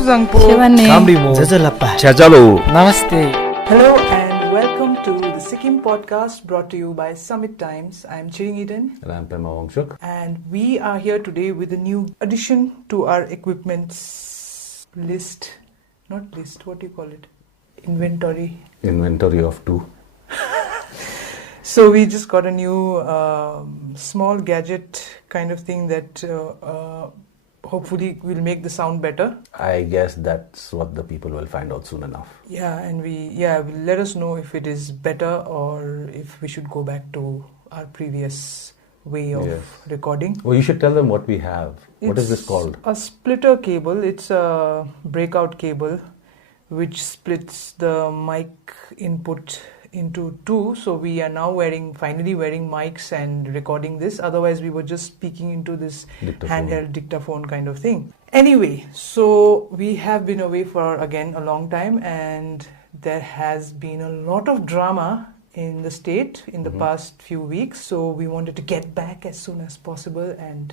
Suzangpo. Kamdimo. Chajalo. Namaste. Hello and welcome to the Sikkim podcast brought to you by Summit Times. I'm Chiring Eden. And I'm Pema Wangchuk. And we are here today with a new addition to our equipments list. Not list, what do you call it? Inventory. Inventory of two. So we just got a new small gadget kind of thing that hopefully will make the sound better. I guess that's what the people will find out soon enough. Yeah, and will let us know if it is better or if we should go back to our previous way of recording. Well, you should tell them what we have. What is this called? A splitter cable. It's a breakout cable which splits the mic input into two. So we are now finally wearing mics and recording this. Otherwise we were just speaking into this handheld dictaphone kind of thing. Anyway, so we have been away for again a long time, and there has been a lot of drama in the state in the past few weeks. So we wanted to get back as soon as possible and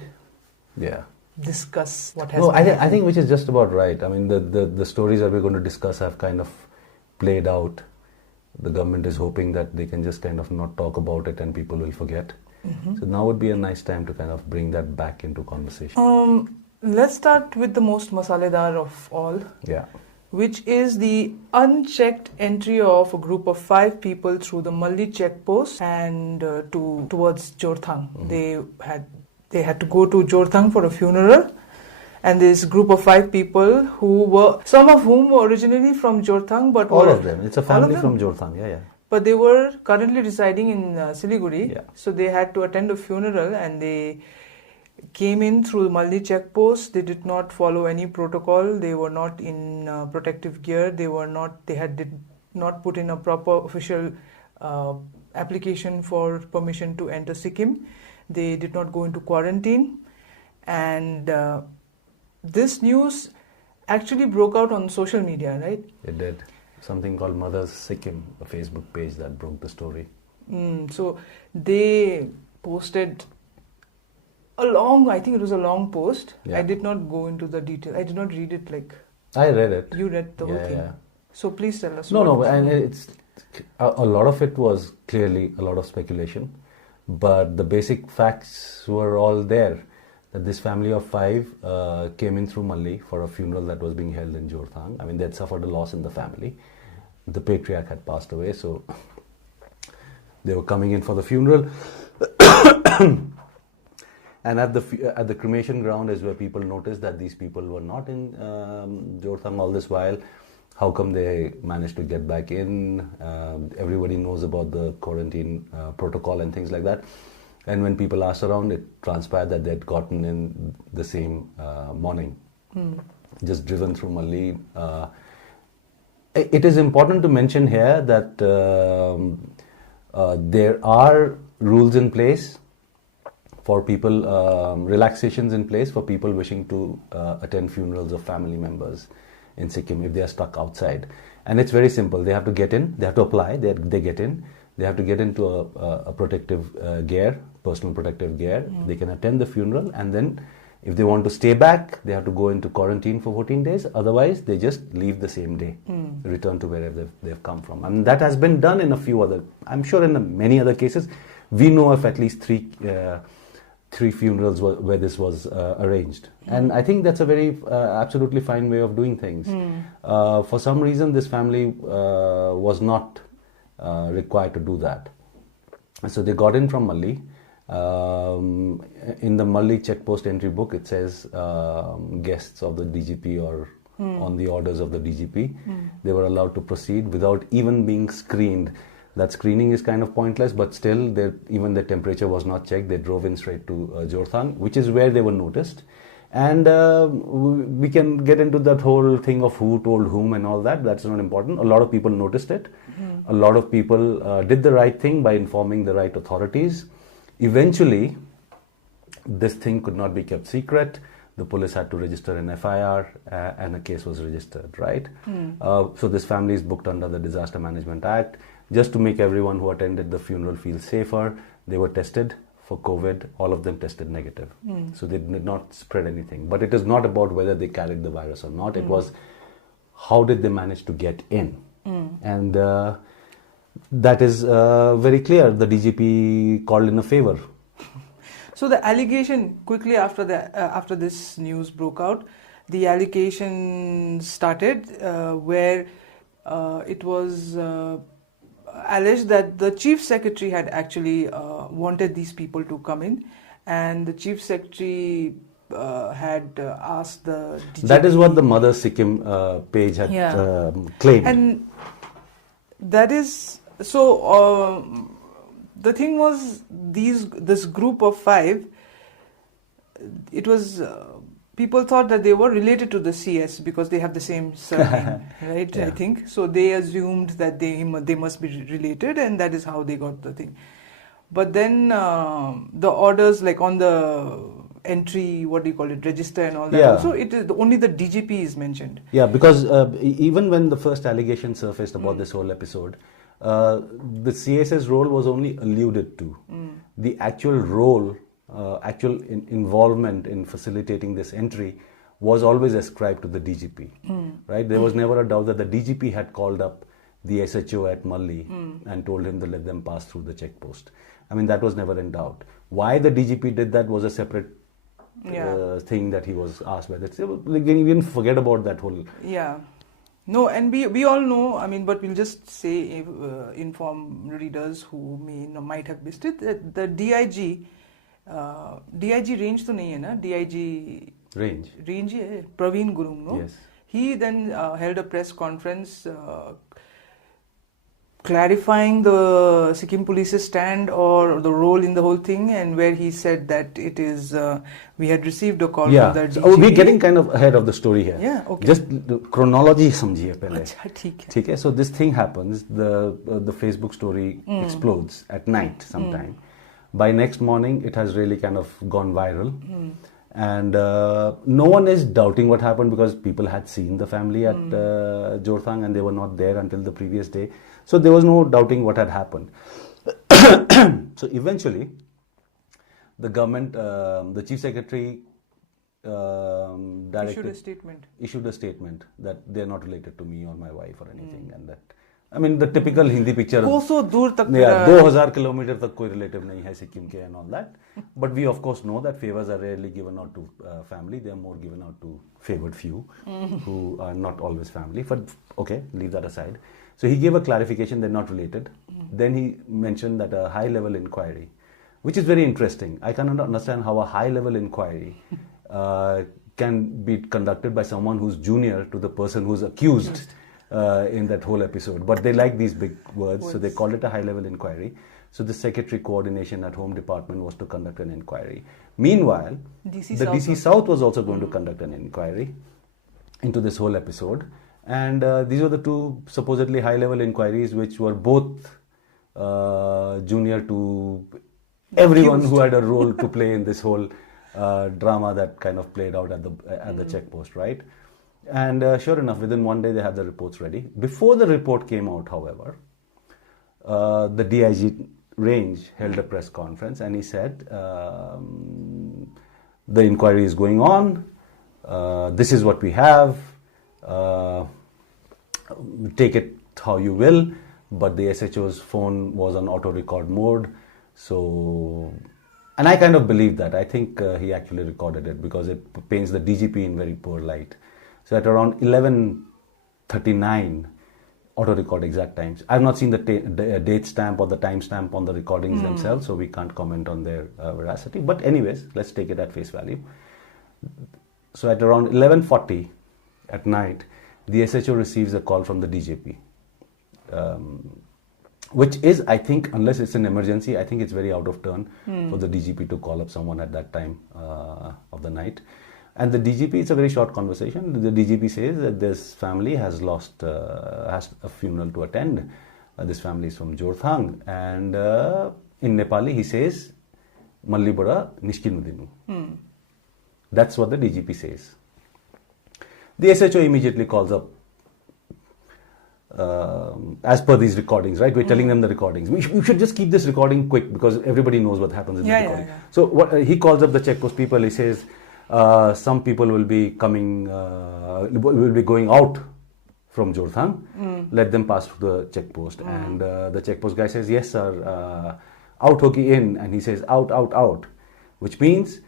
discuss what has been I think which is just about right. I mean, the stories that we're going to discuss have kind of played out. The government is hoping that they can just kind of not talk about it and people will forget. So now would be a nice time to kind of bring that back into conversation. Let's start with the most masaledar of all. Yeah. Which is the unchecked entry of a group of 5 people through the Malli checkpost and towards Jorthang. They had to go to Jorthang for a funeral. And this group of 5 people some of whom were originally from Jorthang, but all of them. It's a family from Jorthang, But they were currently residing in Siliguri, Yeah. So they had to attend a funeral, and they came in through Malli checkpost. They did not follow any protocol. They were not in protective gear. They did not put in a proper official application for permission to enter Sikkim. They did not go into quarantine, and this news actually broke out on social media, right? It did. Something called Mothers Sikkim, a Facebook page that broke the story. So they posted I think it was a long post. Yeah. I did not go into the detail. I did not read it like... I read it. You read the whole thing. Yeah. So please tell us. No, and it's a lot of it was clearly a lot of speculation, but the basic facts were all there. That this family of 5 came in through Malli for a funeral that was being held in Jorthang. I mean, they had suffered a loss in the family. The patriarch had passed away, so they were coming in for the funeral. And at the cremation ground is where people noticed that these people were not in Jorthang all this while. How come they managed to get back in? Everybody knows about the quarantine protocol and things like that. And when people asked around, it transpired that they'd gotten in the same morning, just driven through Malli. It is important to mention here that there are rules in place for people, relaxations in place for people wishing to attend funerals of family members in Sikkim if they are stuck outside. And it's very simple. They have to get in, they have to apply, they get in. They have to get into a protective gear, personal protective gear. They can attend the funeral, and then if they want to stay back, they have to go into quarantine for 14 days. Otherwise, they just leave the same day, return to wherever they've come from. And that has been done in a few other, I'm sure in many other cases. We know of at least three funerals where this was arranged. And I think that's a very absolutely fine way of doing things. For some reason, this family was not required to do that. So they got in from Malli. In the Malli checkpost entry book, it says guests of the DGP or on the orders of the DGP, they were allowed to proceed without even being screened. That screening is kind of pointless, but still, even the temperature was not checked. They drove in straight to Jorthang, which is where they were noticed. And we can get into that whole thing of who told whom and all that. That's not important. A lot of people noticed it. A lot of people did the right thing by informing the right authorities. Eventually, this thing could not be kept secret. The police had to register an FIR and a case was registered, right? So this family is booked under the Disaster Management Act. Just to make everyone who attended the funeral feel safer, they were tested for COVID, all of them tested negative. So they did not spread anything. But it is not about whether they carried the virus or not. It was how did they manage to get in? And that is very clear. The DGP called in a favor. So the allegation, quickly after this news broke out, the allegation started where it was alleged that the chief secretary had actually wanted these people to come in, and the chief secretary had asked the DGP. That is what the Mother Sikkim page had claimed. And that is so. The thing was, this group of 5. It was people thought that they were related to the CS because they have the same surname, right? Yeah. I think so. They assumed that they must be related, and that is how they got the thing. But then the orders, like on the entry, what do you call it, register and all that. Yeah. Also, it is only the DGP is mentioned. Yeah, because even when the first allegation surfaced about this whole episode, the CS's role was only alluded to. The actual role, actual involvement in facilitating this entry was always ascribed to the DGP. Right? There was never a doubt that the DGP had called up the SHO at Malli and told him to let them pass through the checkpost. I mean, that was never in doubt. Why the DGP did that was a separate thing that he was asked by. We can even forget about that whole. Yeah. No, and we all know, I mean, but we'll just say, inform readers who might have missed it, that the DIG range to nahi hai na, DIG Range ही है, Praveen Gurung, no? Yes. He then held a press conference clarifying the Sikkim Police's stand or the role in the whole thing, and where he said that it is we had received a call from the DGP. So we're getting kind of ahead of the story here. Yeah, okay. Just the chronology समझिए पहले. अच्छा, ठीक है. ठीक है. So this thing happens. The Facebook story explodes at night sometime. By next morning, it has really kind of gone viral. And no one is doubting what happened because people had seen the family at Jorthang and they were not there until the previous day. So there was no doubting what had happened. So eventually, the government, the chief secretary issued a statement that they are not related to me or my wife or anything, and that, I mean, the typical Hindi picture. 200 दूर तक. Yeah, 2000 kilometer तक कोई relative नहीं है सिक्किम के and all that. But we of course know that favors are rarely given out to family. They are more given out to favored few who are not always family. But okay, leave that aside. So he gave a clarification they're not related. Then he mentioned that a high-level inquiry, which is very interesting. I cannot understand how a high-level inquiry can be conducted by someone who's junior to the person who's accused in that whole episode. But they like these big words, so they called it a high-level inquiry. So the secretary coordination at Home Department was to conduct an inquiry. Meanwhile, the DC South was also going to conduct an inquiry into this whole episode. And these were the two supposedly high-level inquiries which were both junior to everyone who had a role to play in this whole drama that kind of played out at the checkpost, right? And sure enough, within one day they had the reports ready. Before the report came out, however, the DIG range held a press conference and he said, the inquiry is going on, this is what we have, take it how you will, but the SHO's phone was on auto record mode. So, and I kind of believe that. I think he actually recorded it because it paints the DGP in very poor light. So at around 11:39, auto record exact times. I've not seen the date stamp or the time stamp on the recordings themselves, so we can't comment on their veracity. But anyways, let's take it at face value. So at around 11:40 at night, the SHO receives a call from the DGP, which is, I think, unless it's an emergency, I think it's very out of turn for the DGP to call up someone at that time of the night. And the DGP, it's a very short conversation. The DGP says that this family has lost, has a funeral to attend. This family is from Jorthang. And in Nepali, he says, Malli Bada Nishkinudinu. That's what the DGP says. The SHO immediately calls up as per these recordings, right? We're telling them the recordings. You should just keep this recording quick because everybody knows what happens in the recording. So what, he calls up the checkpost people. He says, some people will be coming, will be going out from Jorthang. Let them pass through the checkpost. And the checkpost guy says, yes, sir. Out hoki in. And he says, out, out, out. Which means,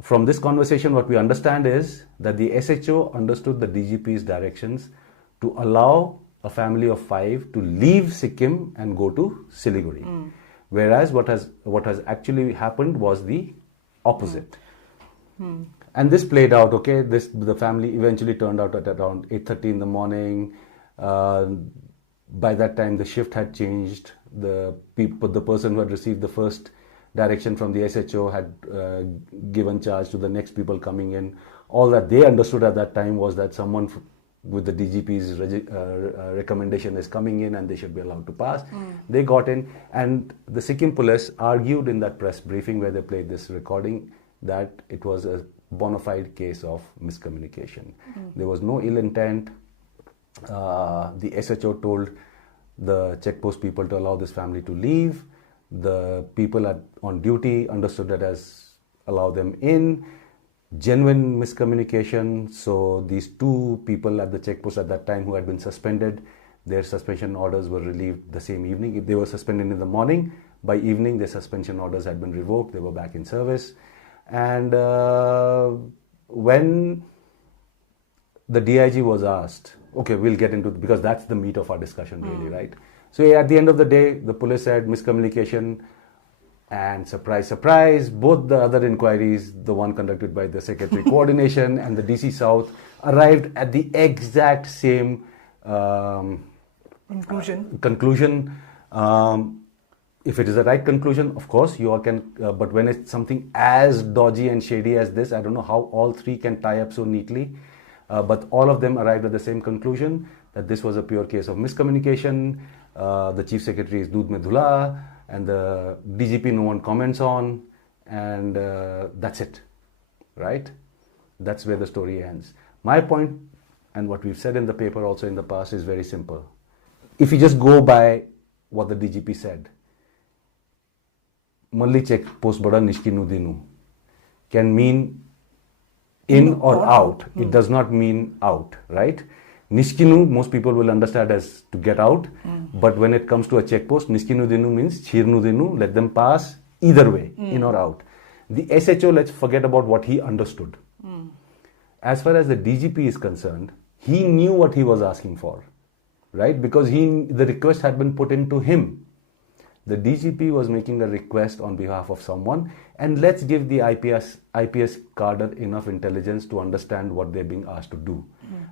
from this conversation, what we understand is that the SHO understood the DGP's directions to allow a family of 5 to leave Sikkim and go to Siliguri. Whereas what has actually happened was the opposite. And this played out, okay? The family eventually turned out at around 8:30 in the morning. By that time, the shift had changed. The person who had received the first direction from the SHO had given charge to the next people coming in. All that they understood at that time was that someone with the DGP's recommendation is coming in and they should be allowed to pass. They got in, and the Sikkim police argued in that press briefing where they played this recording that it was a bona fide case of miscommunication. There was no ill intent. The SHO told the checkpost people to allow this family to leave. The people on duty understood that as allow them in. Genuine miscommunication. So these 2 people at the checkpost at that time who had been suspended, their suspension orders were relieved the same evening. If they were suspended in the morning, by evening their suspension orders had been revoked. They were back in service. And when the DIG was asked, okay, we'll get into, because that's the meat of our discussion really, right? So at the end of the day, the police said miscommunication, and surprise, surprise, both the other inquiries, the one conducted by the Secretary Coordination and the DC South, arrived at the exact same conclusion. If it is a right conclusion, of course, you all can, but when it's something as dodgy and shady as this, I don't know how all 3 can tie up so neatly. But all of them arrived at the same conclusion, that this was a pure case of miscommunication. The Chief Secretary is Doodh Mein Dhula, and the DGP no one comments on, and that's it, right? That's where the story ends. My point, and what we've said in the paper also in the past, is very simple. If you just go by what the DGP said, Malli check post bada nishkinu dinu can mean in or out. It does not mean out, right? Nishkinu, most people will understand as to get out, but when it comes to a checkpost, Nishkinu dinu means chirnu dinu, let them pass either way, in or out. The SHO, let's forget about what he understood. As far as the DGP is concerned, he knew what he was asking for, right? Because the request had been put into him. The DGP was making a request on behalf of someone, and let's give the IPS cadre enough intelligence to understand what they're being asked to do.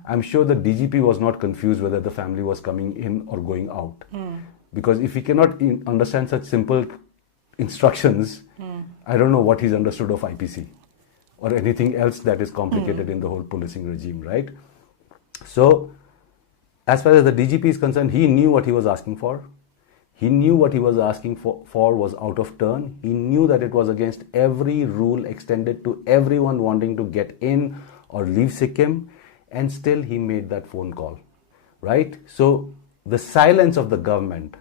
I'm sure the DGP was not confused whether the family was coming in or going out. Because if he cannot understand such simple instructions, I don't know what he's understood of IPC or anything else that is complicated in the whole policing regime, right? So, as far as the DGP is concerned, he knew what he was asking for. He knew what he was asking for was out of turn. He knew that it was against every rule extended to everyone wanting to get in or leave Sikkim, and still he made that phone call, right? So the silence of the government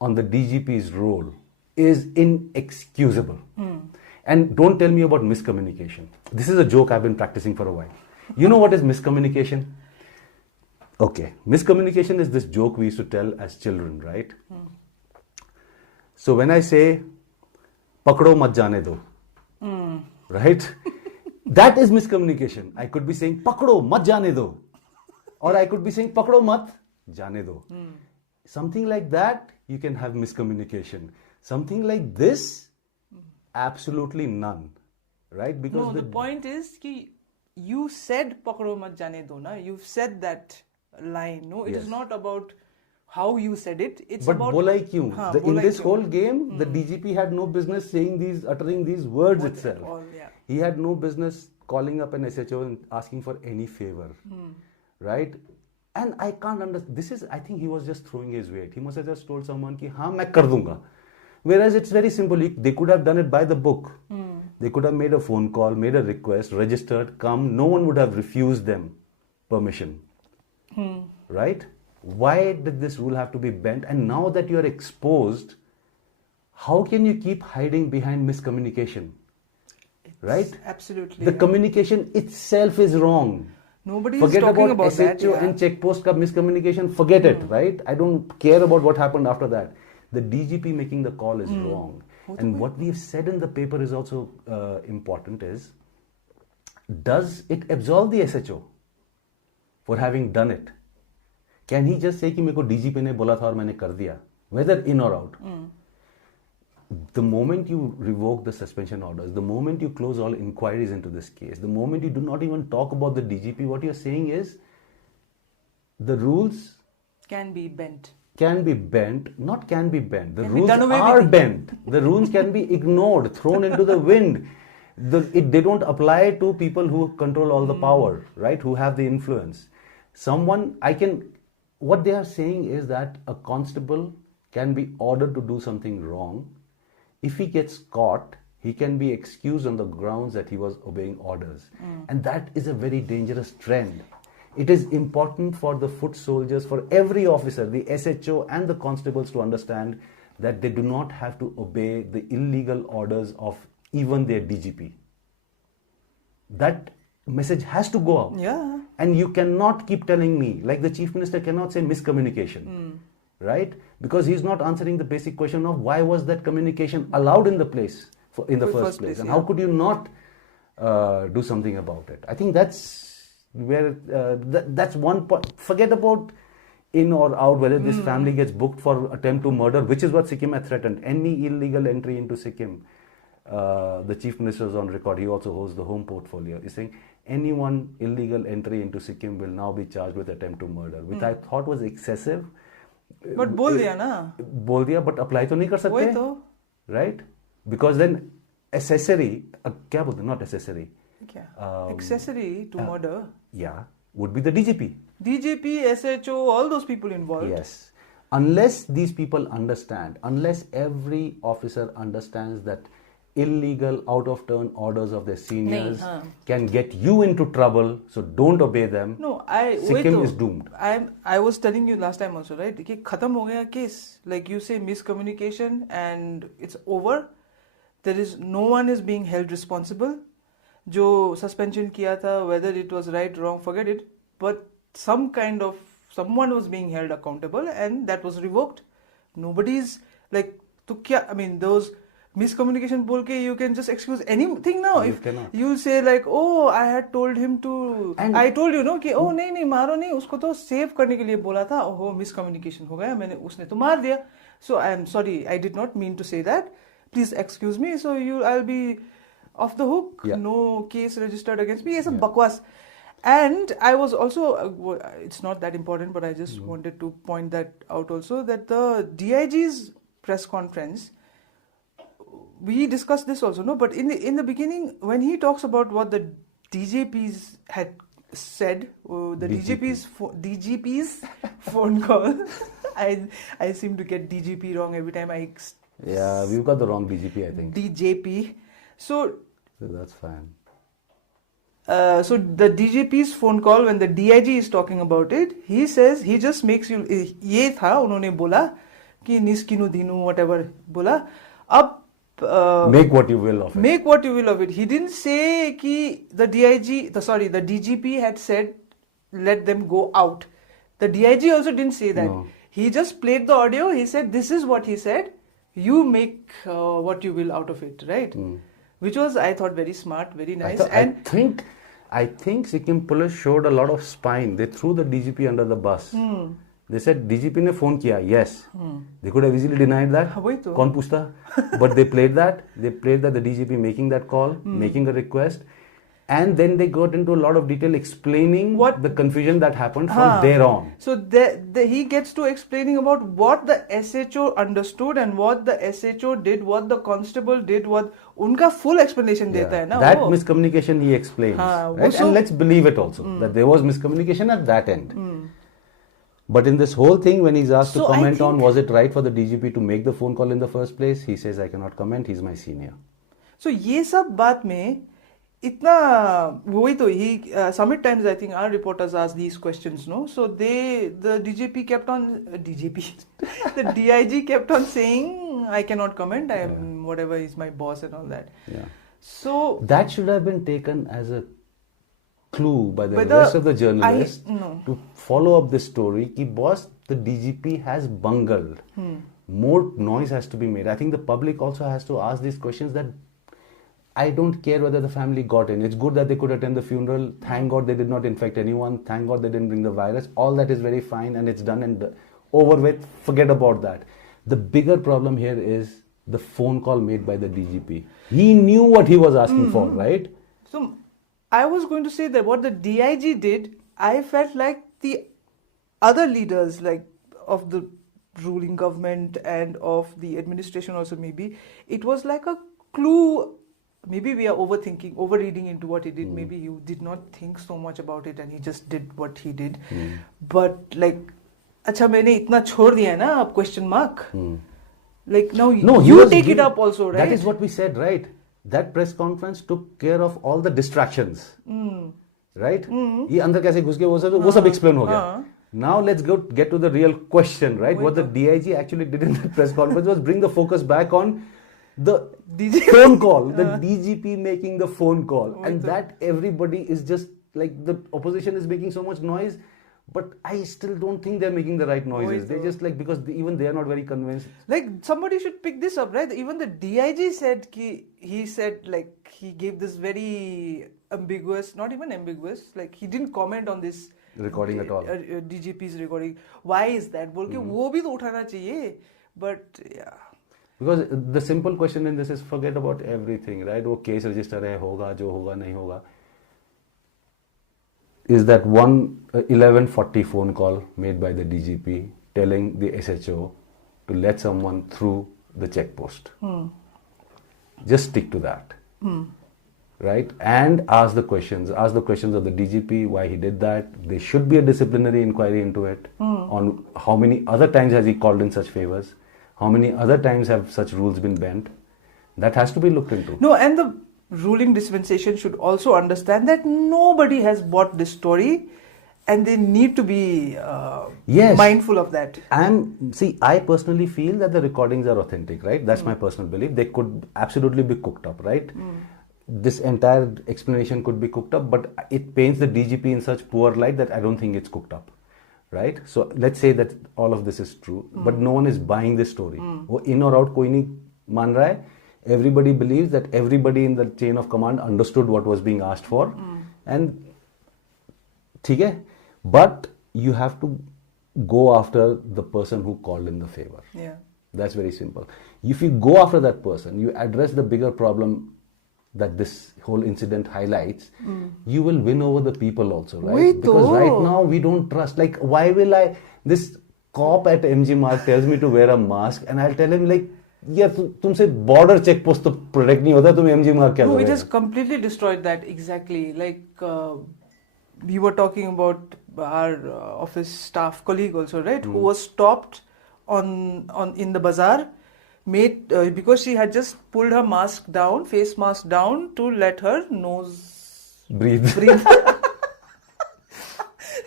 on the DGP's role is inexcusable. And don't tell me about miscommunication. This is a joke I've been practicing for a while. You know what is miscommunication? Okay, miscommunication is this joke we used to tell as children, right? So when I say, pakdo mat jane do, right? That is miscommunication. I could be saying, pakdo mat jane do. Or I could be saying, pakdo mat jane do. Something like that, you can have miscommunication. Something like this, absolutely none, right? Because no, the point is ki you said pakdo mat jane do, na? You've said that line. No, it is not about how you said it. It's but about bolai kyun? In this whole game, the DGP had no business uttering these words itself. He had no business calling up an SHO and asking for any favor, right? And I can't understand. I think he was just throwing his weight. He must have just told someone ki haan main kar dunga. Whereas it's very simple. They could have done it by the book. They could have made a phone call, made a request, registered, come. No one would have refused them permission. Right? Why did this rule have to be bent? And now that you are exposed, how can you keep hiding behind miscommunication? Right? Absolutely. The communication itself is wrong. Nobody is Forget talking about SHO that. Yeah. and check post ka miscommunication. Forget it, right? I don't care about what happened after that. The DGP making the call is wrong. And what we've said in the paper is also important is, does it absolve the SHO for having done it? Can he just say कि मेरे को DGP ने बोला था और मैंने कर दिया, whether in or out? The moment you revoke the suspension orders, the moment you close all inquiries into this case, the moment you do not even talk about the DGP, what you're saying is the rules Can be bent. can be bent, not can be bent. The Can be rules done away are with. bent. The rules can be ignored, thrown into the wind. They don't apply to people who control all the power, right? Who have the influence. What they are saying is that a constable can be ordered to do something wrong. If he gets caught, he can be excused on the grounds that he was obeying orders. And that is a very dangerous trend. It is important for the foot soldiers, for every officer, the SHO and the constables to understand that they do not have to obey the illegal orders of even their DGP. That message has to go out. Yeah. And you cannot keep telling me, like the Chief Minister cannot say miscommunication, right? Because he's not answering the basic question of why was that communication allowed in the place, in the first place, and how could you not do something about it? I think that's where, that's one point. Forget about in or out, whether this family gets booked for attempt to murder, which is what Sikkim had threatened. Any illegal entry into Sikkim, the Chief Minister is on record, he also holds the home portfolio, is saying anyone illegal entry into Sikkim will now be charged with attempt to murder, which I thought was excessive. But बोल दिया ना. बोल दिया, but apply तो नहीं कर सकते. वही तो. Right? Because then accessory, क्या बोलते हैं? Not accessory. क्या? Accessory to murder. Yeah, would be the DGP. DGP, SHO, all those people involved. Yes. Unless these people understand, unless every officer understands that illegal out of turn orders of their seniors can get you into trouble, so don't obey them. No, Sikkim is doomed. I was telling you last time also, right? कि खत्म हो गया case. Like you say, miscommunication and it's over. There is no one is being held responsible. जो suspension किया था, whether it was right, wrong, forget it. But someone was being held accountable, and that was revoked. Nobody's like, तो क्या? I mean, those miscommunication बोल के you can just excuse anything now. You if cannot. you say like, oh, I had told him to, And I told you no कि oh नहीं मारो नहीं, उसको तो save करने के लिए बोला था. Oh, miscommunication हो गया, उसने तो मार दिया. So I am sorry, I did not mean to say that. Please excuse me. So I'll be off the hook. Yeah. No case registered against me. ये सब बकवास. And I was also, it's not that important, but I just wanted to point that out also, that the DIG's press conference, we discussed this also, no? But in the beginning, when he talks about what the DJPs had said, the DGP's phone call, I seem to get DGP wrong every time Yeah, we've got the wrong DGP, I think. DJP. So that's fine. So the DGP's phone call, when the DIG is talking about it, he says, he just makes you, ये था उन्होंने बोला कि निस्किनु दिनु whatever बोला, अब make what you will of it. Make what you will of it. He didn't say कि the DGP had said let them go out. The DIG also didn't say that. No. He just played the audio. He said this is what he said. You make what you will out of it, right? Which was, I thought, very smart, very nice. I think Sikkim police showed a lot of spine. They threw the DGP under the bus. They said DGP ने phone किया. Yes, they could have easily denied that. वही तो. कौन पूछता? But they played that. They played that the DGP making that call, making a request, and then they got into a lot of detail explaining what the confusion that happened from there on. So he gets to explaining about what the SHO understood and what the SHO did, what the constable did, what उनका full explanation देता है ना. That miscommunication he explains, right? And let's believe it also that there was miscommunication at that end. But in this whole thing, when he's asked to comment on was it right for the DGP to make the phone call in the first place, he says I cannot comment. He's my senior. So ये सब बात में itna वही तो he Summit Times, I think our reporters asked these questions, no? So the DGP kept on DGP the DIG kept on saying I cannot comment, I am whatever is my boss and all that. Yeah. So That should have been taken as a clue by the rest of the journalists to follow up this story. Ki boss, the DGP has bungled. More noise has to be made. I think the public also has to ask these questions. That I don't care whether the family got in. It's good that they could attend the funeral. Thank God they did not infect anyone. Thank God they didn't bring the virus. All that is very fine and it's done and over with. Forget about that. The bigger problem here is the phone call made by the DGP. He knew what he was asking for, right? So I was going to say that what the DIG did, I felt like the other leaders, like of the ruling government and of the administration also, maybe it was like a clue. Maybe we are overreading into what he did. Maybe he did not think so much about it and he just did what he did. But like, अच्छा मैंने इतना छोड़ दिया है ना अब question mark. Like now you take it up also, right? That is what we said, right? That press conference took care of all the distractions, right? ये अंदर कैसे घुस गए वो सब explain हो गया. Now let's get to the real question, right? What the DIG actually did in the press conference was bring the focus back on the phone call, the DGP making the phone call, and that everybody is just like the opposition is making so much noise, but I still don't think they're making the right noises. They just like because even they are not very convinced. Like somebody should pick this up, right? Even the DIG said he said like he gave this very ambiguous, not even ambiguous, like he didn't comment on this recording at all. DGP's recording. Why is that? बोल के वो भी तो उठाना चाहिए, but yeah. Because the simple question in this is forget about everything, right? वो case register है, होगा जो होगा नहीं होगा. Is that one 11:40 phone call made by the DGP telling the SHO to let someone through the check post? Just stick to that, right? And ask the questions of the DGP why he did that. There should be a disciplinary inquiry into it on how many other times has he called in such favors. How many other times have such rules been bent? That has to be looked into. No, and the ruling dispensation should also understand that nobody has bought this story and they need to be mindful of that. I personally feel that the recordings are authentic, right? That's my personal belief. They could absolutely be cooked up, right? This entire explanation could be cooked up, but it paints the DGP in such poor light that I don't think it's cooked up. Right? So let's say that all of this is true, but no one is buying this story. वो in or out कोई नहीं मान रहा है. Everybody believes that everybody in the chain of command understood what was being asked for, and ठीक है. But you have to go after the person who called in the favor. Yeah, that's very simple. If you go after that person, you address the bigger problem that this whole incident highlights, you will win over the people also, right? Because right now we don't trust. Like, why will I? This cop at MG Marg tells me to wear a mask, and I'll tell him like, yeah, तुमसे border check post तो protect नहीं होता, तुम MG Marg क्या? No, it has completely destroyed that. Exactly. Like we were talking about our office staff colleague also, right? Who was stopped on in the bazaar. Made because she had just pulled her mask down, face mask down, to let her nose breathe.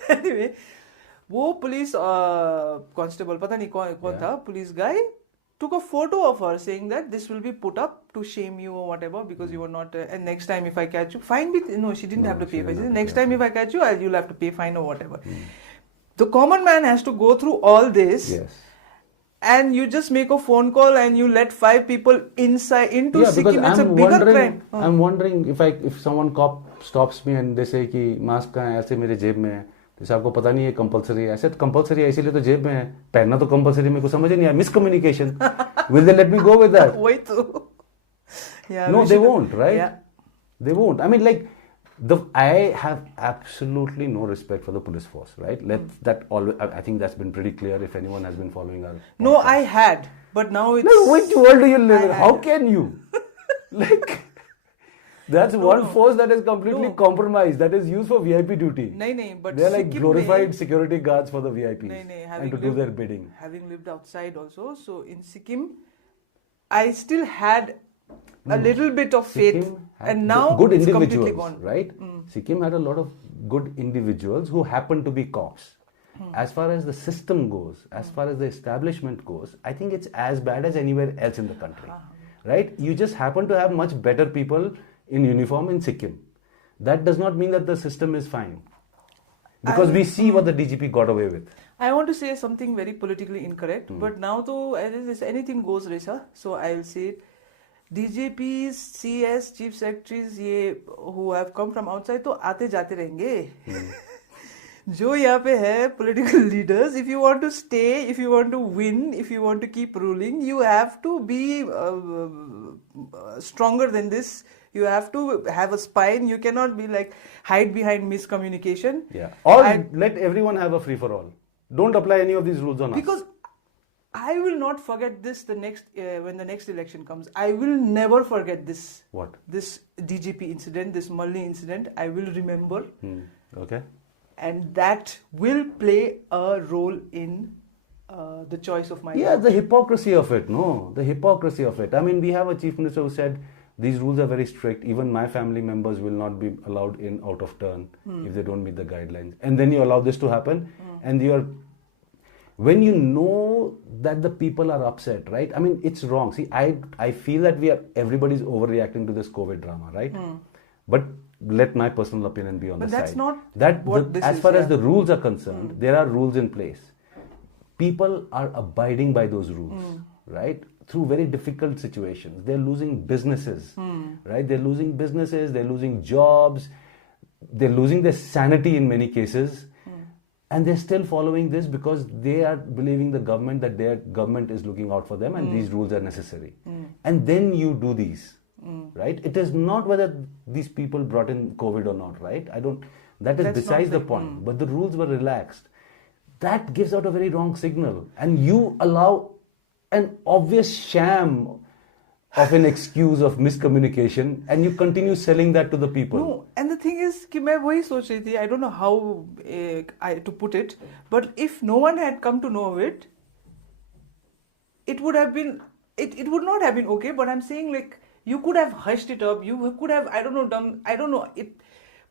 Anyway, वो police constable, पता नहीं कौन था, police guy took a photo of her saying that this will be put up to shame you or whatever because you were not. And next time if I catch you, fine. No, she didn't have to pay. Next time if I catch you, you'll have to pay fine or whatever. The common man has to go through all this. Yes. And you just make a phone call and you let 5 people inside into Sikkim. It's a bigger crime. I'm wondering if someone cop stops me and they say कि mask कहाँ है, ऐसे मेरे जेब में है, तो आपको पता नहीं है कंपलसरी है, ऐसे कंपलसरी है इसीलिए तो जेब में है, पहनना तो कंपलसरी मेरे को समझ नहीं आया, miscommunication. Will they let me go with that? वही तो. Yeah. No, they won't, right? Yeah. They won't. I mean, like. I have absolutely no respect for the police force, right? I think that's been pretty clear if anyone has been following our podcast. No, I had, but now it's... No, which world do you live in? How can you? Like, that's one force that is completely compromised, that is used for VIP duty. No, but they're like glorified security guards for the VIPs and to do their bidding. Having lived outside also, so in Sikkim, I still had a little bit of faith, Sikkim had and now good it's completely individuals, gone. right? Sikkim had a lot of good individuals who happened to be cops. As far as the system goes, as far as the establishment goes, I think it's as bad as anywhere else in the country, right? You just happen to have much better people in uniform in Sikkim. That does not mean that the system is fine, because we see what the DGP got away with. I want to say something very politically incorrect, but now though anything goes, Resha, so I'll say it. DJPs, CS, chief secretaries, ये who have come from outside, तो आते जाते रहेंगे. जो यहाँ पे है political leaders, if you want to stay, if you want to win, if you want to keep ruling, you have to be stronger than this. You have to have a spine. You cannot be like hide behind miscommunication. Yeah. Or let everyone have a free for all. Don't apply any of these rules on us. Because I will not forget this when the next election comes. I will never forget this. What? This DGP incident, this Malli incident. I will remember. Okay. And that will play a role in the choice of my vote. The hypocrisy of it. No, the hypocrisy of it. I mean, we have a chief minister who said these rules are very strict. Even my family members will not be allowed in out of turn if they don't meet the guidelines. And then you allow this to happen, and when you know that the people are upset, right? I mean, it's wrong. See, I feel that everybody's overreacting to this COVID drama, right? But let my personal opinion be on the side. But that's not as far as the rules are concerned, there are rules in place. People are abiding by those rules, right? Through very difficult situations. They're losing businesses, right? They're losing businesses, they're losing jobs, they're losing their sanity in many cases. And they're still following this because they are believing the government that their government is looking out for them and these rules are necessary. And then you do these, right? It is not whether these people brought in COVID or not, right? That is besides the point. But the rules were relaxed. That gives out a very wrong signal. And you allow an obvious sham of an excuse of miscommunication and you continue selling that to the people. No, and the thing is कि मैं वही सोच रही थी, I don't know how to put it, but if no one had come to know of it, it would have been, it would not have been okay, but I'm saying like you could have hushed it up, you could have, I don't know,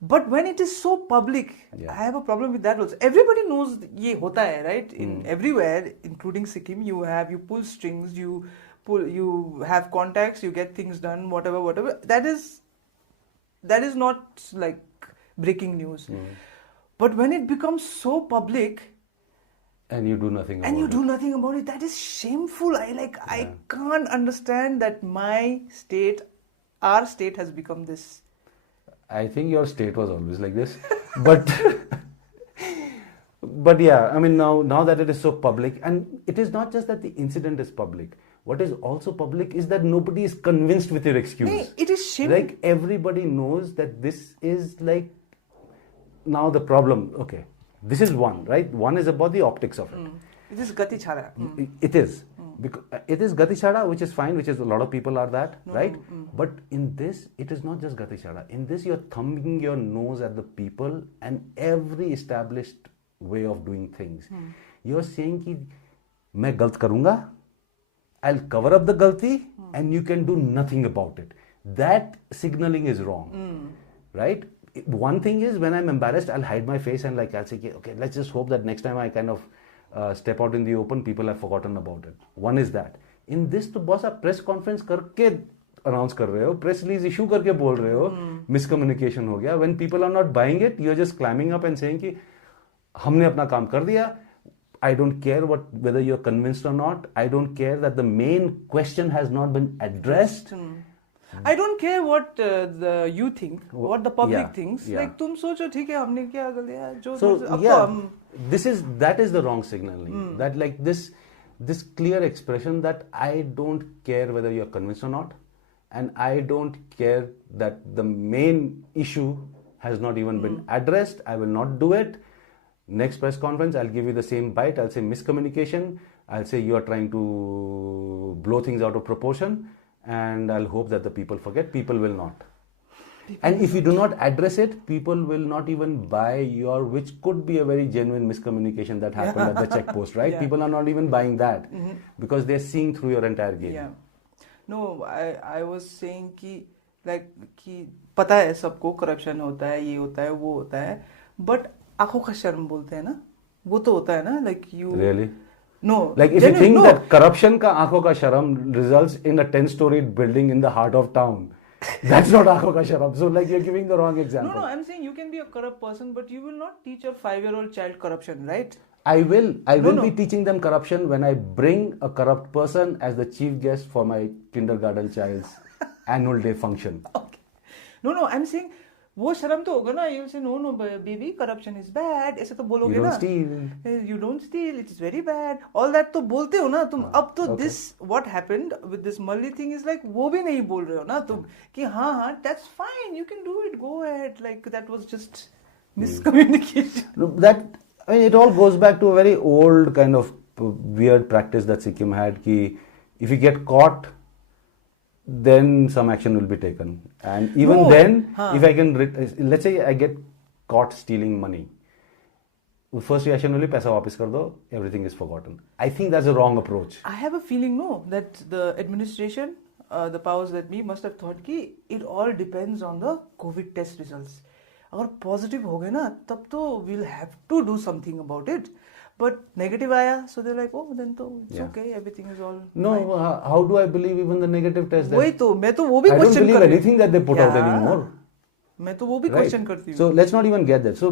but when it is so public, I have a problem with that also. Everybody knows ये होता है, right? In everywhere, including Sikkim, you pull strings, you have contacts, you get things done, whatever. That is not like breaking news. But when it becomes so public, and you do nothing about it, that is shameful. I can't understand that our state has become this. I think your state was always like this, but yeah, I mean now that it is so public, and it is not just that the incident is public. What is also public is that nobody is convinced with your excuse. Nee, it is shameful. Like everybody knows that this is like now the problem. Okay, this is one, right? One is about the optics of it. It is gati chhada. It is. Because it is gati chhada, which is fine, which is a lot of people are that, right? But in this, it is not just gati chhada. In this, you're thumbing your nose at the people and every established way of doing things. You're saying ki main galt karunga, I'll cover up the galti and you can do nothing about it. That signaling is wrong, right? One thing is when I'm embarrassed, I'll hide my face and I'll say, okay, let's just hope that next time I kind of step out in the open, people have forgotten about it. One is that. In this, तो boss आप press conference करके announce कर रहे हो, press release issue करके बोल रहे हो, miscommunication हो गया. When people are not buying it, you're just climbing up and saying कि हमने अपना काम कर दिया. I don't care whether you're convinced or not. I don't care that the main question has not been addressed. I don't care what you think, what the public thinks. Like तुम सोचो ठीक है हमने क्या कर दिया जो that is the wrong signaling. That like this clear expression that I don't care whether you're convinced or not, and I don't care that the main issue has not even been addressed. I will not do it. Next press conference, I'll give you the same bite. I'll say miscommunication. I'll say you are trying to blow things out of proportion. And I'll hope that the people forget. People will not. And if you do not address it, people will not even buy which could be a very genuine miscommunication that happened at the checkpost, right? People are not even buying that because they're seeing through your entire game. Yeah. No, I was saying कि पता है सबको corruption होता है, ये होता है, वो होता है, बट आंखों का शर्म बोलते हैं ना, वो तो होता है ना, like you. Really? No. Like if you genuine, think no. that corruption ka aankhon ka sharam results in a 10-storied building in the heart of town, that's not aankhon ka sharam. So like you're giving the wrong example. No, I'm saying you can be a corrupt person, but you will not teach your 5-year-old child corruption, right? I will No. be teaching them corruption when I bring a corrupt person as the chief guest for my kindergarten child's annual day function. Okay. No, I'm saying वो शर्म तो होगा ना. You say no, baby, corruption is bad. ऐसे तो बोलोगे You ना. don't steal. You don't steal. It is very bad. All that तो बोलते हो ना तुम. अब तो okay. this what happened with this Malli thing is like वो भी नहीं बोल रहे हो ना तुम कि हाँ, that's fine. You can do it. Go ahead. Like that was just miscommunication. That, I mean, it all goes back to a very old kind of weird practice that Sikkim had. Ki if you get caught, then some action will be taken. And even No. then, Huh. if I can, let's say I get caught stealing money, the first reaction will be paisa wapis kar do, everything is forgotten. I think that's a wrong approach. I have a feeling that the administration, the powers that be, must have thought कि it all depends on the COVID test results. अगर positive हो गए ना, तब तो we'll have to do something about it. But negative आया, so they're like, oh, then तो it's okay, everything is all No, fine. how do I believe even the negative test? वही तो मैं तो वो भी I don't question believe कर रही हूँ. anything that they put out Yeah. anymore. मैं तो वो भी Right? question करती हूँ. So let's not even get that. So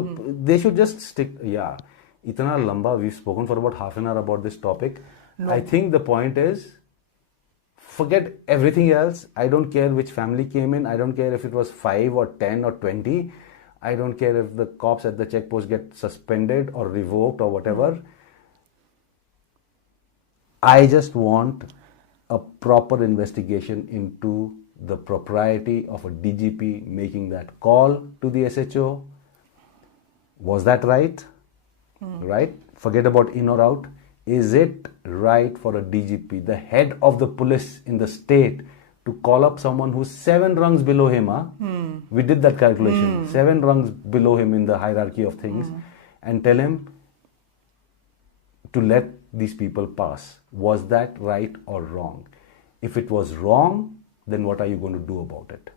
they should just stick. Yeah, itna lamba. We've spoken for about half an hour about this topic. No. I think the point is, forget everything else. I don't care which family came in. I don't care if it was 5 or 10 or 20. I don't care if the cops at the checkpost get suspended or revoked or whatever. I just want a proper investigation into the propriety of a DGP making that call to the SHO. Was that right? Right? Forget about in or out. Is it right for a DGP, the head of the police in the state, to call up someone who's 7 rungs below him? We did that calculation. 7 rungs below him in the hierarchy of things, and tell him to let these people pass. Was that right or wrong? If it was wrong, then what are you going to do about it?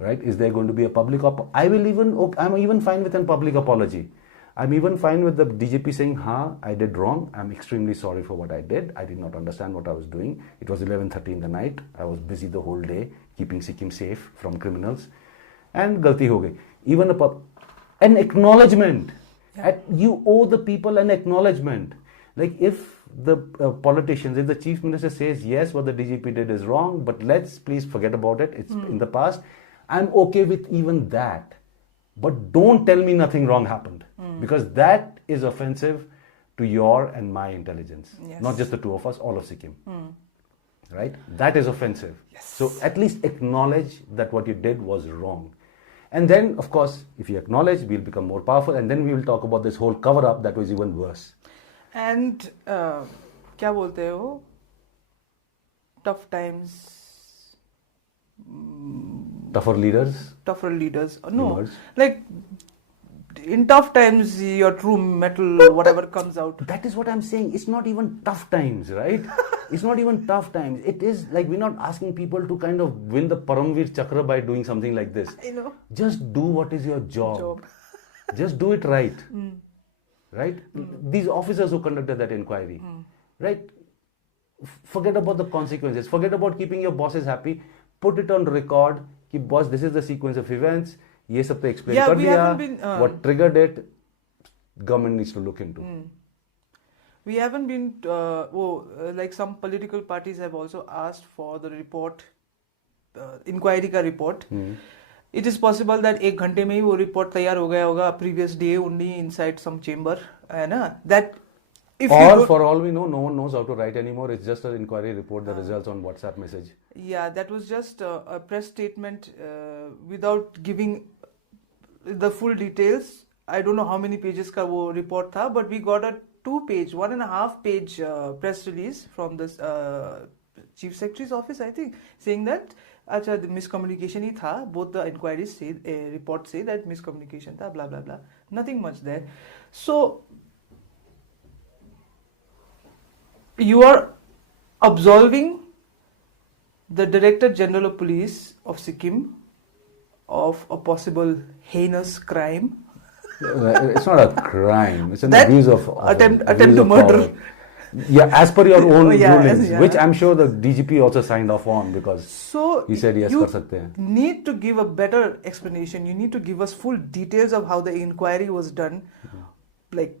Right? Is there going to be a public I'm even fine with a public apology. I'm even fine with the DGP saying, I did wrong. I'm extremely sorry for what I did. I did not understand what I was doing. It was 11:30 in the night. I was busy the whole day keeping Sikkim safe from criminals. And galti ho gayi. Even an acknowledgement. Yeah. You owe the people an acknowledgement. Like if the politicians, if the chief minister says, yes, what the DGP did is wrong, but let's please forget about it. It's in the past. I'm okay with even that. But don't tell me nothing wrong happened. Because that is offensive to your and my intelligence. Yes. Not just the two of us, all of Sikkim. Right? That is offensive. Yes. So at least acknowledge that what you did was wrong. And then, of course, if you acknowledge, we'll become more powerful. And then we will talk about this whole cover-up that was even worse. And क्या बोलते हो? Tough times. Tougher leaders? Tougher leaders. No, Emerge. like in tough times, your true metal, whatever comes out. That is what I'm saying. It's not even tough times, right? It's not even tough times. It is like we're not asking people to kind of win the Paramveer Chakra by doing something like this. I know. Just do what is your job. Just do it right. Right? These officers who conducted that inquiry, right? Forget about the consequences. Forget about keeping your bosses happy. Put it on record. Ki boss, this is the sequence of events. ये सब तो explain Yeah, कर we दिया. haven't been, What triggered it? Government needs to look into. We haven't been, like some political parties have also asked for the report, inquiry का report. It is possible that 1 घंटे में ही वो report तैयार हो गया होगा previous day only inside some chamber, है ना? That if Or for all we know, no one knows how to write anymore. It's just an inquiry report, the results on WhatsApp message. Yeah, that was just a press statement without giving the full details. I don't know how many pages का वो report था, but we got a 1.5 page press release from the Chief Secretary's office, I think, saying that अच्छा the miscommunication ही था. Both the inquiries say, report say that miscommunication था, blah blah blah. Nothing much there. So you are absolving the Director General of Police of Sikkim of a possible heinous crime. It's not a crime. It's an That abuse of attempt abuse to of murder. power. Yeah, as per your own Yeah, rulings, yeah. which I'm sure the DGP also signed off on because So he said yes, you kar sakte hain. need to give a better explanation. You need to give us full details of how the inquiry was done, like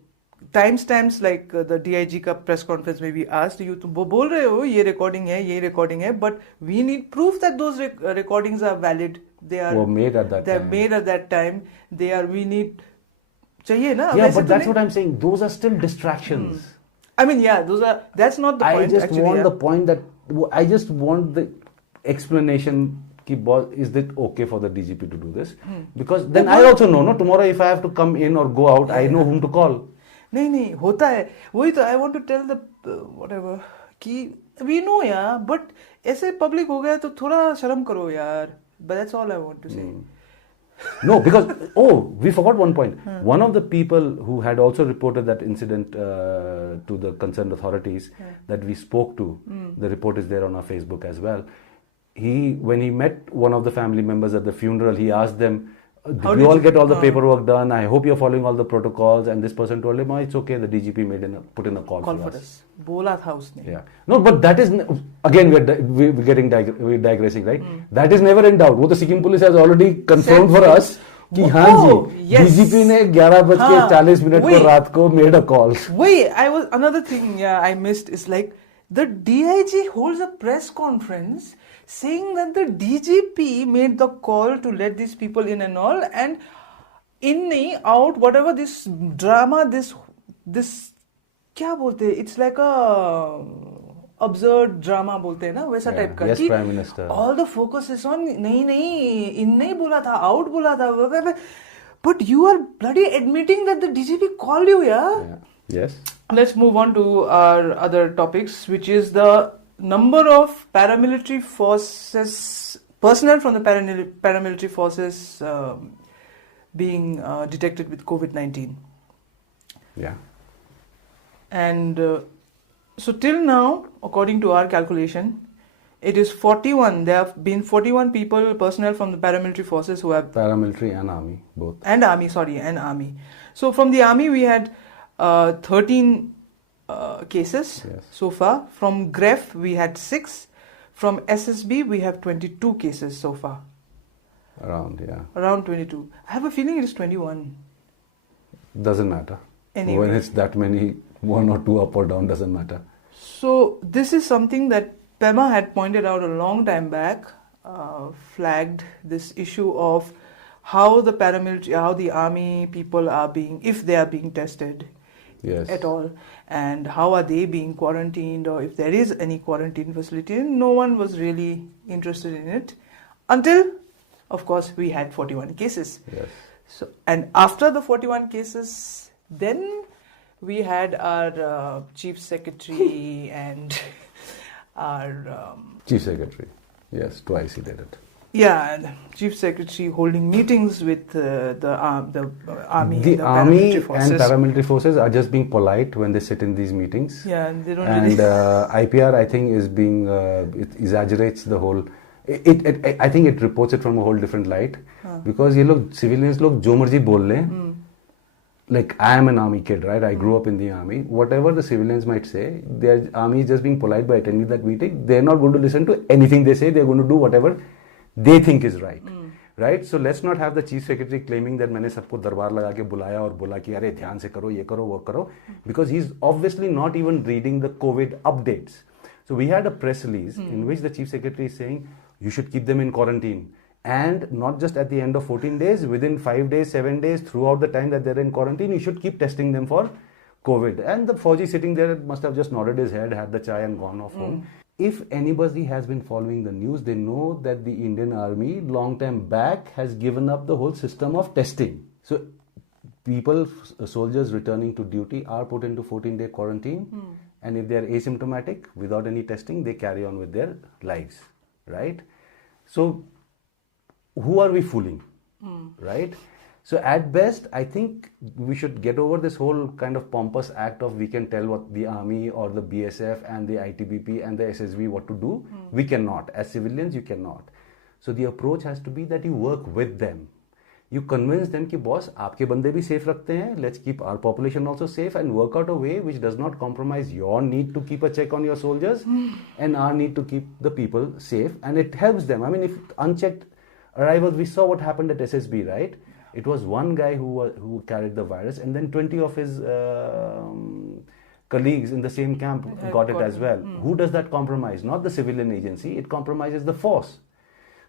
timestamps, like the DIG का press conference में we asked you तुम वो बोल रहे हो ये recording है, but we need proof that those recordings are valid. They are Were made at that They're time. made at that time. We need चाहिए ना. Yeah, वैसे but तो that's नहीं. what I'm saying. Those are still distractions. I mean, yeah, that's not the point. I just actually, want yeah. the point that I just want the explanation. Is it okay for the DGP to do this? Because then I also know. No, tomorrow if I have to come in or go out, I know whom to call. नहीं होता है वही तो. I want to tell the whatever कि we know यार, but ऐसे public हो गया तो थोड़ा शर्म करो यार. But that's all I want to say. No, because we forgot one point. One of the people who had also reported that incident to the concerned authorities that we spoke to, the report is there on our Facebook as well. When he met one of the family members at the funeral, he asked them, did you all get all the paperwork done? I hope you're following all the protocols. And this person told him, it's okay. The DGP put in a call for us. बोला था उसने. Yeah. No, but that is again we're digressing, right? That is never in doubt. वो तो Sikkim police has already confirmed for us कि हाँ जी, DGP ने 11:40 को रात को made a call. Wait, another thing I missed is like the DIG holds a press conference saying that the DGP made the call to let these people in and all, and in out whatever this drama, this क्या बोलते हैं, it's like a absurd drama बोलते हैं ना वैसा type का. Yes, Prime Minister. All the focus is on नहीं इन नहीं बोला था, out बोला था, but you are bloody admitting that the DGP called you, yeah? Yes. Let's move on to our other topics, which is the number of paramilitary forces, personnel from the paramilitary forces being detected with COVID-19. Yeah. And so till now, according to our calculation, it is 41. There have been 41 people, personnel from the paramilitary forces who have... Paramilitary and army, both. And army. So from the army, we had 13 cases so far. From GREF, we had 6. From SSB, we have 22 cases so far. Around 22. I have a feeling it is 21. Doesn't matter. Anyway. When it's that many, 1 or 2 up or down, doesn't matter. So this is something that PEMA had pointed out a long time back, flagged this issue of how the army people are being, if they are being tested at all, and how are they being quarantined, or if there is any quarantine facility. And no one was really interested in it until, of course, we had 41 cases. Yes. So, and after the 41 cases, then we had our chief secretary and our... Chief secretary. Yes, twice he did it. Yeah, and chief secretary holding meetings with the army. The army forces. and paramilitary forces are just being polite when they sit in these meetings. Yeah, they don't and really... IPR, I think, is being... it exaggerates the whole... I think it reports it from a whole different light. Because civilians लोग जो मर्जी बोल लें, like I am an army kid, right? I grew up in the army. Whatever the civilians might say, their army is just being polite by attending that meeting. They're not going to listen to anything they say. They're going to do whatever they think is right. Right? So let's not have the chief secretary claiming that मैंने सबको दरबार लगा के बुलाया और बोला कि अरे ध्यान से करो, ये करो, वो करो. Because he's obviously not even reading the COVID updates. So we had a press release in which the chief secretary is saying, you should keep them in quarantine. And not just at the end of 14 days, within 5 days, 7 days, throughout the time that they're in quarantine, you should keep testing them for COVID. And the Fauji sitting there must have just nodded his head, had the chai and gone off home. If anybody has been following the news, they know that the Indian Army, long time back, has given up the whole system of testing. So people, soldiers returning to duty are put into 14-day quarantine. And if they are asymptomatic, without any testing, they carry on with their lives. Right? So who are we fooling, right? So at best, I think we should get over this whole kind of pompous act of we can tell what the army or the BSF and the ITBP and the SSB what to do. We cannot. As civilians, you cannot. So the approach has to be that you work with them. You convince them कि boss आपके बंदे भी safe रखते हैं. Let's keep our population also safe and work out a way which does not compromise your need to keep a check on your soldiers and our need to keep the people safe. And it helps them. I mean, if unchecked arrivals, we saw what happened at SSB, right? It was one guy who carried the virus, and then 20 of his colleagues in the same camp got it as well. Who does that compromise? Not the civilian agency. It compromises the force.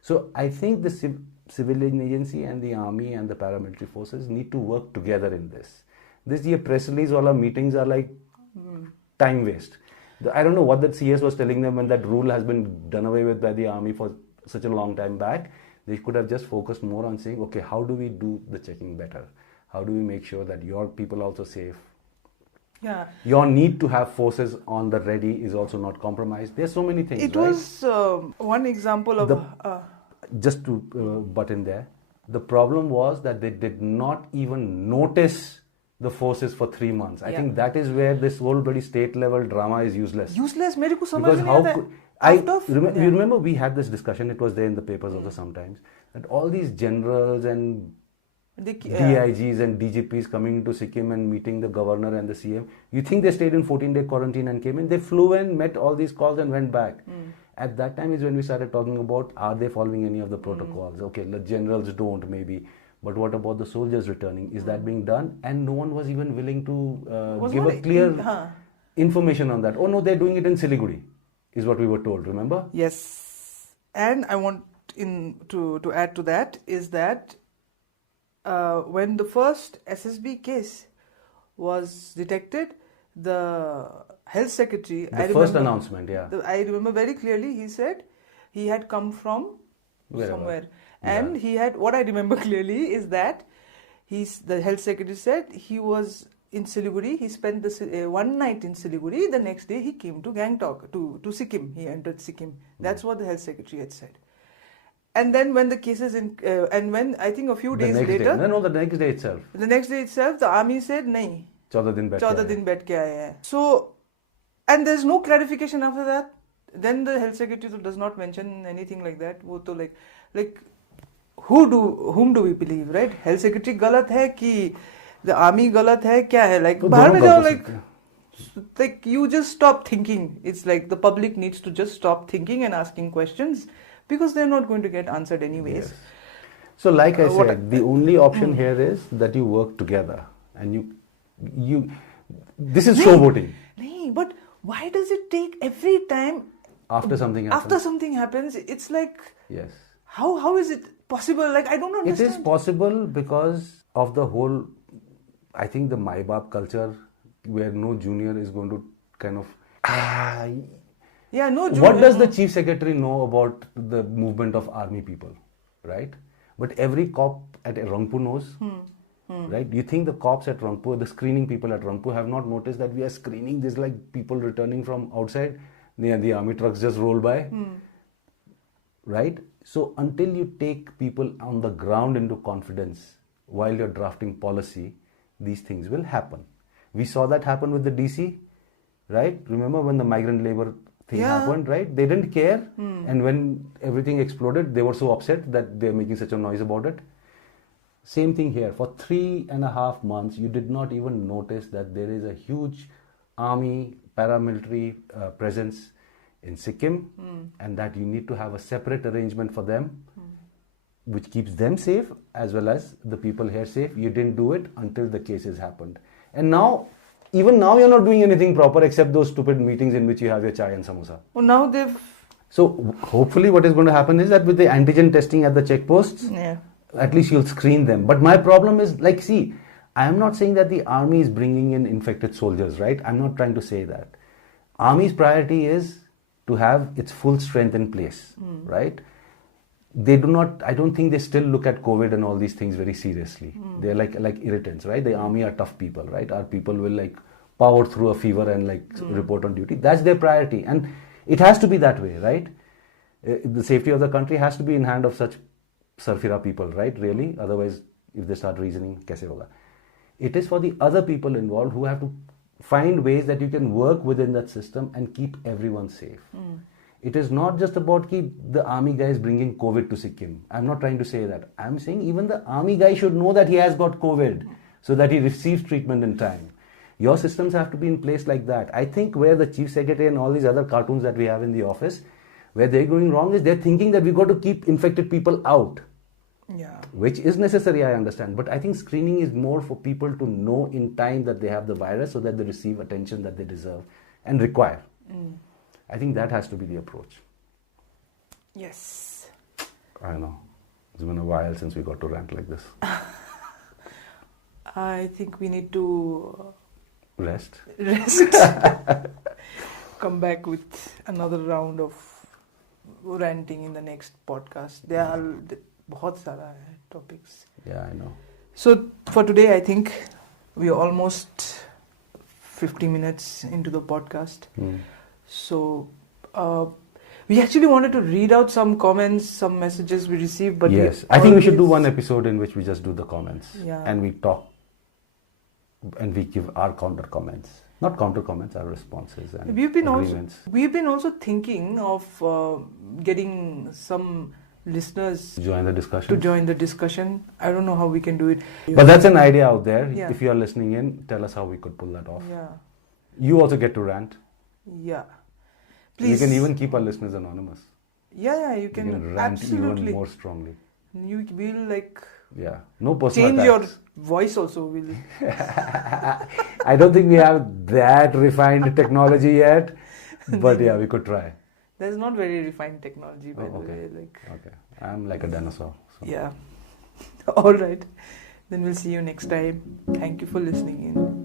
So I think the civilian agency and the army and the paramilitary forces need to work together in this. This year press release, all our meetings are like time waste. I don't know what that CS was telling them when that rule has been done away with by the army for such a long time back. They could have just focused more on saying, okay, how do we do the checking better? How do we make sure that your people are also safe? Yeah. Your need to have forces on the ready is also not compromised. There's so many things. It right? was one example of... just to butt in there, the problem was that they did not even notice the forces for 3 months. I think that is where this whole bloody state level drama is useless. Useless? मेरे को समझ Because नहीं how आता could... You remember we had this discussion, it was there in the papers also sometimes, that all these generals and DIGs and DGPs coming into Sikkim and meeting the governor and the CM, you think they stayed in 14-day quarantine and came in? They flew in, met all these calls and went back. At that time is when we started talking about, are they following any of the protocols? Okay, the generals don't maybe, but what about the soldiers returning? Is that being done? And no one was even willing to give a clear information on that. Oh no, they're doing it in Siliguri, is what we were told, remember? Yes. And I want to add to that is that when the first SSB case was detected, the health secretary... First announcement, I remember very clearly, he said he had come from somewhere. And he had... What I remember clearly is that the health secretary said he was in Siliguri. He spent one night in Siliguri. The next day he came to Gangtok, to Sikkim. He entered Sikkim. That's what the health secretary had said. And then when the cases and when I think a few days later... the next day itself. The next day itself, the army said, nahi. 14 दिन बैठ के आए हैं. So, and there's no clarification after that. Then the health secretary does not mention anything like that. वो तो like whom do we believe, right? Health secretary गलत है कि the army गलत है, क्या है? Like बाहर में जाओ, like you just stop thinking. It's like the public needs to just stop thinking and asking questions because they're not going to get answered anyways. Yes. So like I said, the only option here is that you work together and you this is showboating. But why does it take every time after something happens? It's like, yes, how is it possible? Like, I don't understand. It is possible because of the whole, I think, the Mai Baap culture where no junior is going to kind of no junior. What does the chief secretary know about the movement of army people, right? But every cop at Rangpur knows. Right? You think the cops at Rangpur, the screening people at Rangpur have not noticed that we are screening this like people returning from outside? The army trucks just roll by. Right? So until you take people on the ground into confidence while you're drafting policy, these things will happen. We saw that happen with the DC, right? Remember when the migrant labor thing happened, right? They didn't care. And when everything exploded, they were so upset that they're making such a noise about it. Same thing here. For 3.5 months, you did not even notice that there is a huge army, paramilitary presence in Sikkim and that you need to have a separate arrangement for them which keeps them safe as well as the people here safe. You didn't do it until the cases happened. And now, even now, you're not doing anything proper except those stupid meetings in which you have your chai and samosa. Well, now they've... So, hopefully what is going to happen is that with the antigen testing at the checkposts, at least you'll screen them. But my problem is, like, see, I am not saying that the army is bringing in infected soldiers, right? I'm not trying to say that. Army's priority is to have its full strength in place, right? They do not, I don't think they still look at COVID and all these things very seriously. They're like irritants, right? The army are tough people, right? Our people will like power through a fever and like report on duty. That's their priority. And it has to be that way, right? The safety of the country has to be in hand of such Sarfira people, right? Really? Otherwise, if they start reasoning, kaise hoga? It is for the other people involved who have to find ways that you can work within that system and keep everyone safe. It is not just about the army guys bringing COVID to Sikkim. I'm not trying to say that. I'm saying even the army guy should know that he has got COVID so that he receives treatment in time. Your systems have to be in place like that. I think where the chief secretary and all these other cartoons that we have in the office, where they're going wrong is they're thinking that we've got to keep infected people out. Yeah. Which is necessary, I understand. But I think screening is more for people to know in time that they have the virus so that they receive attention that they deserve and require. I think that has to be the approach. Yes. I know. It's been a while since we got to rant like this. I think we need to Rest. Come back with another round of ranting in the next podcast. There are बहुत सारा है topics. Yeah, I know. So for today, I think we are almost 50 minutes into the podcast. So we actually wanted to read out some comments, some messages we received. But yes, I think we should do one episode in which we just do the comments. Yeah. And we talk and we give our counter comments. Not counter comments, our responses and agreements. We've been also thinking of getting some listeners to join the discussion. I don't know how we can do it. But that's an idea out there. Yeah. If you are listening in, tell us how we could pull that off. Yeah. You also get to rant. Yeah. Please. You can even keep our listeners anonymous. Yeah, you can rant absolutely even more strongly. You will like no personal change attacks. your voice also. Will I don't think we have that refined technology yet, but yeah, we could try. There's not very refined technology, by the okay. way. Okay, I'm like a dinosaur. So. Yeah. All right. Then we'll see you next time. Thank you for listening in.